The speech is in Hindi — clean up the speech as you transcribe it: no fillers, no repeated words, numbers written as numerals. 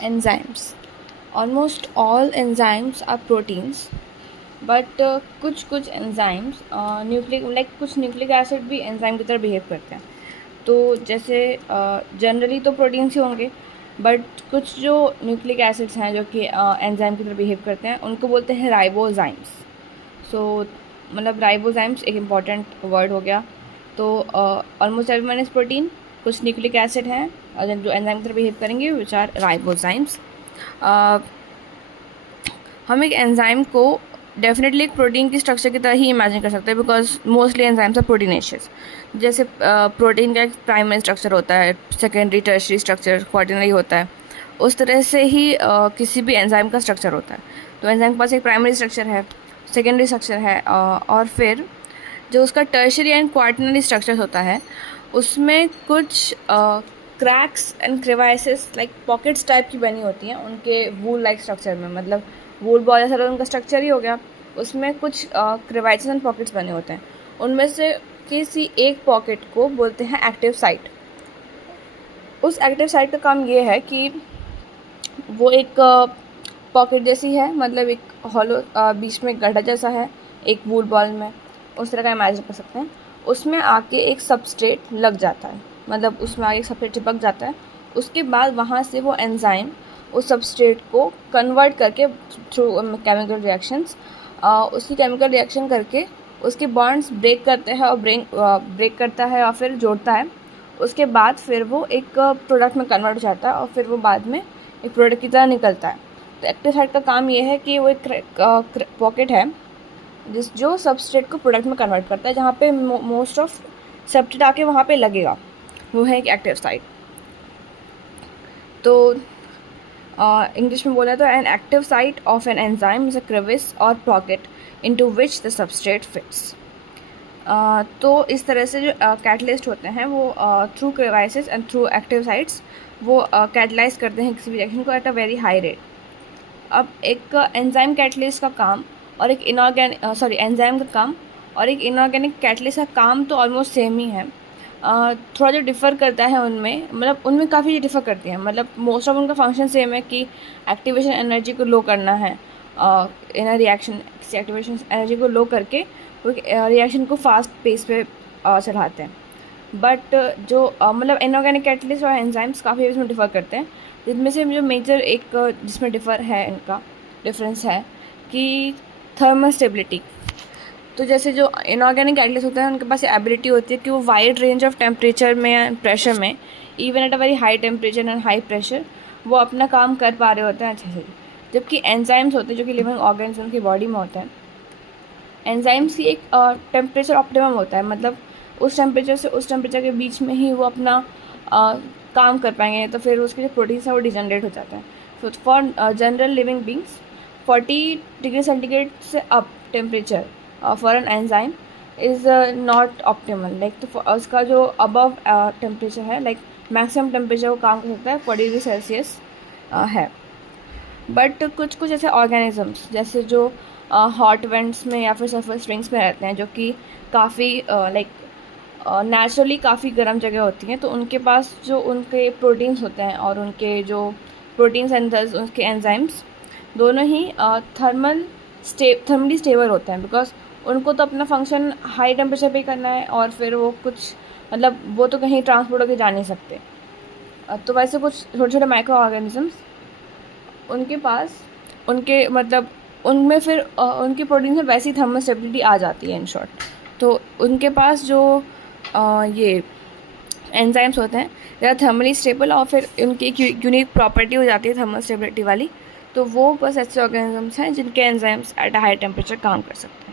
Enzymes. Almost all enzymes are proteins, but कुछ enzymes कुछ न्यूक्लिक एसिड भी एंजाइम की तरह बिहेव करते हैं. तो जैसे जनरली तो प्रोटीन्स ही होंगे, बट कुछ जो न्यूक्लिक एसिड्स हैं जो कि एंजाइम की तरह बिहेव करते हैं उनको बोलते हैं राइबोजाइम्स. सो मतलब राइबोजाइम्स एक इम्पॉर्टेंट वर्ड हो गया. तो ऑलमोस्ट एवरीवन इज प्रोटीन. कुछ न्यूक्लिक एसिड हैं जो एंजाइम की तरह बिहेव करेंगे, विच आर राइबोजाइम्स. हम एक एंजाइम को डेफिनेटली एक प्रोटीन की स्ट्रक्चर की तरह ही इमेजिन कर सकते हैं, because mostly enzymes are proteinaceous. जैसे प्रोटीन का एक प्राइमरी स्ट्रक्चर होता है, सेकेंडरी टर्शरी स्ट्रक्चर क्वाटरनरी होता है, उस तरह से ही किसी भी एंजाइम का स्ट्रक्चर होता है. तो एंजाइम के पास एक प्राइमरी स्ट्रक्चर है, सेकेंडरी स्ट्रक्चर है, और फिर जो उसका टर्शरी एंड क्वाटरनरी स्ट्रक्चर होता है उसमें कुछ cracks and crevices like pockets type की बनी होती हैं उनके वूल लाइक स्ट्रक्चर में. मतलब वूल बॉल जैसा उनका स्ट्रक्चर ही हो गया, उसमें कुछ क्रेवाइसेस एंड पॉकेट्स बने होते हैं. उनमें से किसी एक पॉकेट को बोलते हैं एक्टिव साइट. उस एक्टिव साइट का काम ये है कि वो एक पॉकेट जैसी है, मतलब एक हॉलो बीच में गड्ढा जैसा है एक वूल बॉल में, उस तरह का इमेजिन कर सकते हैं. उसमें आके एक सबस्ट्रेट लग जाता है, मतलब उसमें आगे सबस्ट्रेट चिपक जाता है. उसके बाद वहाँ से वो एंजाइम उस सबस्ट्रेट को कन्वर्ट करके थ्रू केमिकल रिएक्शंस उसकी केमिकल रिएक्शन करके उसके बॉन्ड्स ब्रेक करते हैं और ब्रेक करता है और फिर जोड़ता है. उसके बाद फिर वो एक प्रोडक्ट में कन्वर्ट हो जाता है और फिर वो बाद में एक प्रोडक्ट की तरह निकलता है. तो एक्टिव साइट का काम ये है कि वो एक पॉकेट है जो सबस्ट्रेट को प्रोडक्ट में कन्वर्ट करता है, जहाँ पे मोस्ट ऑफ सबस्ट्रेट आके वहाँ पे लगेगा, वो है एक एक्टिव साइट. तो इंग्लिश में बोला तो an active site of an enzyme is a crevice और pocket into which the substrate fits. तो इस तरह से जो कैटलिस्ट होते हैं वो through crevices and through active sites वो कैटलाइज करते हैं किसी भी रिएक्शन को at a very high rate. अब एक एंजाइम कैटलिस्ट का काम और एक एंजाइम का काम और एक इनऑर्गेनिक कैटलिस्ट का काम तो ऑलमोस्ट सेम ही है. थोड़ा जो डिफ़र करता है उनमें, मतलब उनमें काफ़ी डिफ़र करती हैं. मतलब मोस्ट ऑफ उनका फंक्शन सेम है कि एक्टिवेशन एनर्जी को लो करना है इन अ रिएक्शन. किसी एक्टिवेशन एनर्जी को लो करके वो रिएक्शन को फास्ट पेस पे चढ़ाते हैं. बट जो मतलब इनऑर्गेनिक कैटलिस्ट और एंजाइम्स काफ़ी इसमें डिफ़र करते हैं, जिनमें से जो मेजर एक जिसमें डिफ़र है, इनका डिफरेंस है कि थर्मल स्टेबिलिटी. तो जैसे जो इनऑर्गेनिक कैटलिस्ट होते हैं उनके पास एबिलिटी होती है कि वो वाइड रेंज ऑफ टेम्परेचर में, प्रेशर में, even at a very high temperature and high pressure वो अपना काम कर पा रहे होते हैं अच्छे से. जबकि एंजाइम्स होते हैं जो कि लिविंग ऑर्गेनिज्म की बॉडी में होते हैं, एंजाइम्स की एक टेम्परेचर ऑप्टिमम होता है, मतलब उस टेम्परेचर से उस टेम्परेचर के बीच में ही वो अपना काम कर पाएंगे, तो फिर उसके जो प्रोटीन्स हैं वो डिजनरेट हो जाते हैं. So for general living beings 40 degree centigrade से up temperature for an enzyme is not optimal. Like तो उसका जो अबव टेम्परेचर है, लाइक मैक्सिमम टेम्परेचर वो काम कर सकता है 40 डिग्री सेल्सियस है. बट कुछ ऐसे ऑर्गेनिजम्स जैसे जो हॉट वेंट्स में या फिर सरफेस स्प्रिंग्स में रहते हैं, जो कि काफ़ी लाइक नेचुरली काफ़ी गर्म जगह होती हैं, तो उनके पास जो उनके प्रोटीन्स होते हैं और उनके जो प्रोटीन्स एंड उनके एंजाइम्स दोनों ही थर्मली स्टेबल होते हैं, बिकॉज उनको तो अपना फंक्शन हाई टेम्परेचर पे करना है और फिर वो कुछ मतलब वो तो कहीं ट्रांसपोर्ट होकर जा नहीं सकते. तो वैसे कुछ छोटे छोटे माइक्रो ऑर्गेनिजम्स उनके पास उनके मतलब उनमें फिर उनकी प्रोटीन में वैसी थर्मल स्टेबिलिटी आ जाती है इन शॉर्ट. तो उनके पास जो ये एंजाइम्स होते हैं ज़्यादा थर्मली स्टेबल और फिर उनकी एक यूनिक प्रॉपर्टी हो जाती है थर्मल स्टेबिलिटी वाली. तो वो बस ऐसे ऑर्गेनिजम्स हैं जिनके enzymes at a high temperature काम कर सकते हैं.